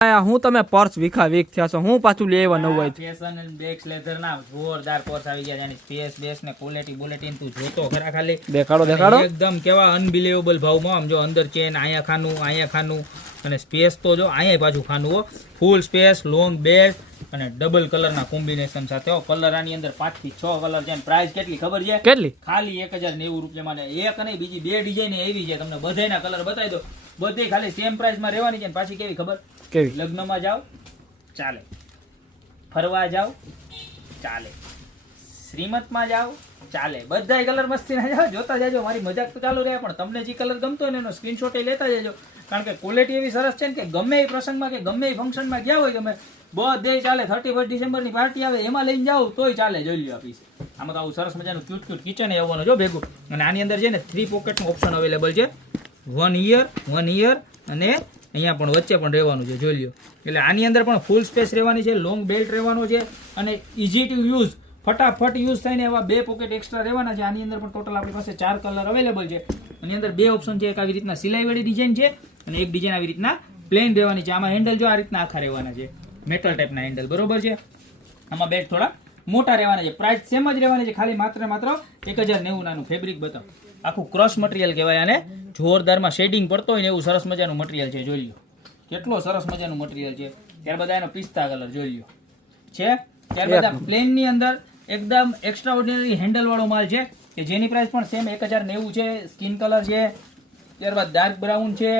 હું તમે purse વિખા week થયા છો, હું પાછું લેવા નવું હોય ફેશન એન્ડ બેગ્સ લેધર ના જોરદાર પર્સ આવી ગયા. એની સ્પેસ બેસ ને ક્વોલિટી બુલેટિન તું જોતો ખરા ખાલી. દેખાડો એકદમ કેવા અનબિલીવેબલ ભાવમાં. આમ જો અંદર ચેન, અહીંયા ખાનું અને સ્પેસ તો જો અહીંયા પાછું ખાનું હો. ફૂલ સ્પેસ, લોંગ બેલ્ટ અને ડબલ કલરના કોમ્બિનેશન સાથે. કલર આની અંદર 5 થી 6 કલર છે. પ્રાઇસ કેટલી ખબર છે? કેટલી? ખાલી 1090 રૂપિયામાં. એક નહીં બીજી 2 ડિઝાઇન એવી છે. તમને બધાયના કલર બતાવી દો. બધી ખાલી સેમ પ્રાઇસમાં રહેવાની છે. પાછી કેવી ખબર? કેવી? લગ્નમાં જાઓ ચાલે, ફરવા જાઓ ચાલે, શ્રીમતમાં જાઓ ચાલે, બધાય કલર મસ્તી ના જાઓ. જોતા જાજો, મારી મજાક તો ચાલુ રહે, પણ તમને જે કલર ગમતો હોય ને એનો સ્ક્રીનશોટ લેતા જજો. કારણ કે ક્વોલિટી એવી સરસ છે ને કે ગમે એ પ્રસંગમાં કે ગમે એ ફંક્શનમાં ગયા હોય તમે, બધે ચાલે. 31 ડિસેમ્બરની પાર્ટી આવે એમાં લઈને જાઓ તોય ચાલે. જોઈ લ્યો આ પીસ. આમાં તો આવું સરસ મજાનું ક્યુટ કિચન આવવાનું જો ભેગું. અને આની અંદર છે ને 3 પોકેટનું ઓપ્શન અવેલેબલ છે. 1 ઈયર અને અહીંયા પણ વચ્ચે પણ રહેવાનું છે. જોઈ લ્યો. એટલે આની અંદર પણ ફૂલ સ્પેસ રહેવાની છે, લોંગ બેલ્ટ રહેવાનો છે અને ઇઝી ટુ યુઝ, ફટાફટ યુઝ થઈને એવા 2 પોકેટ એક્સ્ટ્રા રહેવાના છે. આની અંદર પણ ટોટલ આપણી પાસે 4 કલર અવેલેબલ છે. આની અંદર 2 ઓપ્શન છે. એક આવી રીતના સિલાઈવાળી ડિઝાઇન છે અને એક ડિઝાઇન આવી રીતના પ્લેન રહેવાની છે. આમાં હેન્ડલ જો આ રીતના આખા રહેવાના છે, મેટલ ટાઈપના હેન્ડલ, બરોબર છે. આમાં બેલ્ટ થોડા મોટા રહેવાના છે. પ્રાઇસ સેમ જ રહેવાની છે, ખાલી માત્ર 1090 નાનું. ફેબ્રિક બતાવો. આખું ક્રોસ મટીરિયલ કહેવાય અને જોરદારમાં શેડિંગ પડતો હોય ને એવું સરસ મજાનું મટીરિયલ છે. જોઈ લો કેટલો સરસ મજાનું મટીરિયલ છે. ત્યારબાદ એનો પિસ્તા કલર જોઈ લો છે. ત્યારબાદ આ પ્લેન ની અંદર એકદમ એક્સ્ટ્રા ઓર્ડિનરી હેન્ડલ વાળો માલ છે કે જેની પ્રાઇસ પણ સેમ 1090 છે. સ્કિન કલર છે, ત્યારબાદ ડાર્ક બ્રાઉન છે,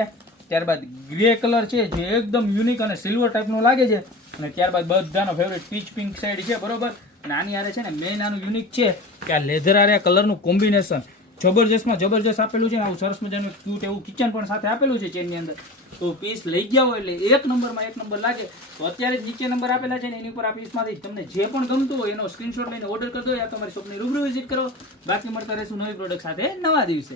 ત્યારબાદ ગ્રે કલર છે જે એકદમ યુનિક અને સિલ્વર ટાઈપનો લાગે છે. અને ત્યારબાદ બધાનો ફેવરેટ પીચ પિંક સાઈડ છે, બરોબર. અને આની આરે છે ને મેઇન આનું યુનિક છે કે આ લેધર આરે કલરનું કોમ્બિનેશન જબરજસ્તમાં જબરજસ્ત આપેલું છે. આવું સરસ મજાનું ક્યુટ એવું કિચન પણ સાથે આપેલું છે ચેનની અંદર. તો પીસ લઈ ગયા હોય એટલે એક નંબર લાગે. તો અત્યારે જ નીચે નંબર આપેલા છે ને એની ઉપર આ પીસમાંથી તમને જે પણ ગમતું હોય એનો સ્ક્રીનશોટ લઈને ઓર્ડર કરી દો યા તમારી શોપની રૂબરૂ વિઝિટ કરો. બાકી મળતા રહેશું નવી પ્રોડક્ટ સાથે નવા દિવસે.